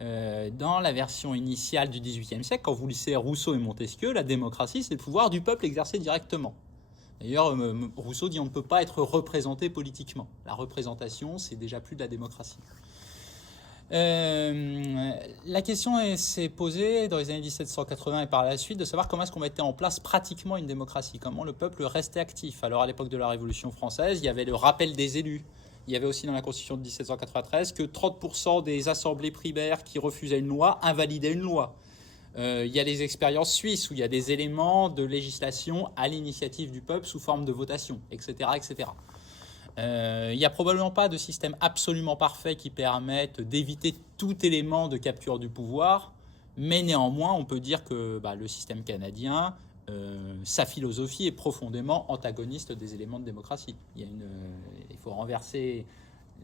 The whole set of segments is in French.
Dans la version initiale du XVIIIe siècle, quand vous lisez Rousseau et Montesquieu, la démocratie, c'est le pouvoir du peuple exercé directement. D'ailleurs, Rousseau dit on ne peut pas être représenté politiquement. La représentation, c'est déjà plus de la démocratie. La question s'est posée dans les années 1780 et par la suite de savoir comment est-ce qu'on mettait en place pratiquement une démocratie, comment le peuple restait actif. Alors à l'époque de la Révolution française, il y avait le rappel des élus. Il y avait aussi dans la Constitution de 1793 que 30% des assemblées primaires qui refusaient une loi invalidaient une loi. Il y a les expériences suisses où il y a des éléments de législation à l'initiative du peuple sous forme de votation, etc. etc. Il n'y a probablement pas de système absolument parfait qui permette d'éviter tout élément de capture du pouvoir, mais néanmoins on peut dire que le système canadien, sa philosophie est profondément antagoniste des éléments de démocratie. Il faut renverser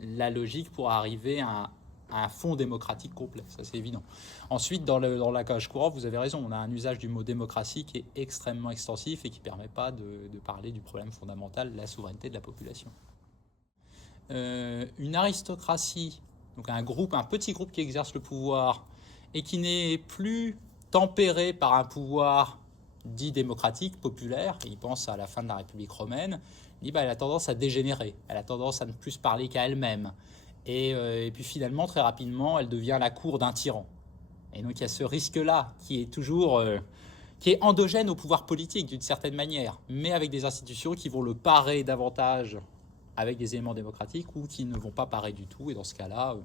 la logique pour arriver à un fond démocratique complet, ça c'est évident. Ensuite, dans le langage courant, vous avez raison, on a un usage du mot démocratie qui est extrêmement extensif et qui ne permet pas de parler du problème fondamental de la souveraineté de la population. Une aristocratie, donc un petit groupe qui exerce le pouvoir et qui n'est plus tempéré par un pouvoir dit démocratique, populaire, il pense à la fin de la République romaine, il dit elle a tendance à dégénérer, elle a tendance à ne plus se parler qu'à elle-même. Et puis finalement, très rapidement, elle devient la cour d'un tyran. Et donc il y a ce risque-là qui est toujours qui est endogène au pouvoir politique d'une certaine manière, mais avec des institutions qui vont le parer davantage avec des éléments démocratiques ou qui ne vont pas parer du tout. Et dans ce cas-là,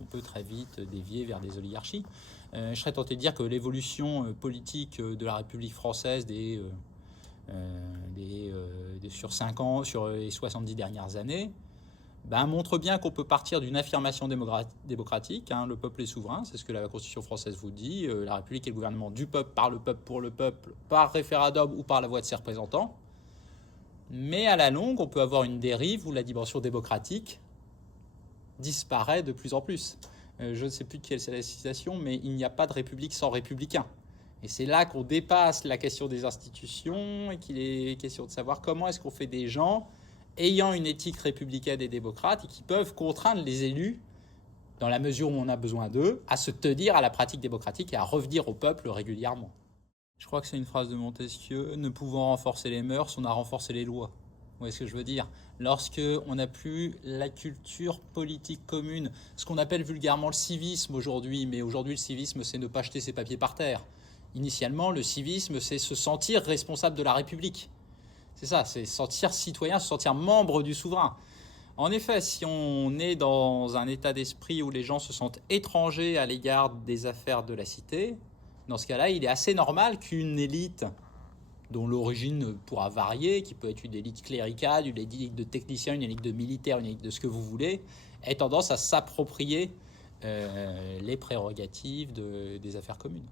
on peut très vite dévier vers des oligarchies. Je serais tenté de dire que l'évolution politique de la République française sur 5 ans, sur les 70 dernières années, montre bien qu'on peut partir d'une affirmation démocratique, le peuple est souverain, c'est ce que la Constitution française vous dit, la République est le gouvernement du peuple, par le peuple, pour le peuple, par référendum ou par la voix de ses représentants. Mais à la longue, on peut avoir une dérive où la dimension démocratique disparaît de plus en plus. Je ne sais plus de quelle c'est la citation, mais il n'y a pas de république sans républicain. Et c'est là qu'on dépasse la question des institutions et qu'il est question de savoir comment est-ce qu'on fait des gens ayant une éthique républicaine et démocrate et qui peuvent contraindre les élus, dans la mesure où on a besoin d'eux, à se tenir à la pratique démocratique et à revenir au peuple régulièrement. Je crois que c'est une phrase de Montesquieu, ne pouvant renforcer les mœurs, on a renforcé les lois. Vous voyez ce que je veux dire? Lorsque on n'a plus la culture politique commune, ce qu'on appelle vulgairement le civisme aujourd'hui, mais aujourd'hui le civisme c'est ne pas jeter ses papiers par terre. Initialement, le civisme c'est se sentir responsable de la République. C'est ça, c'est se sentir citoyen, se sentir membre du souverain. En effet, si on est dans un état d'esprit où les gens se sentent étrangers à l'égard des affaires de la cité, dans ce cas-là, il est assez normal qu'une élite dont l'origine pourra varier, qui peut être une élite cléricale, une élite de techniciens, une élite de militaires, une élite de ce que vous voulez, ait tendance à s'approprier les prérogatives des affaires communes.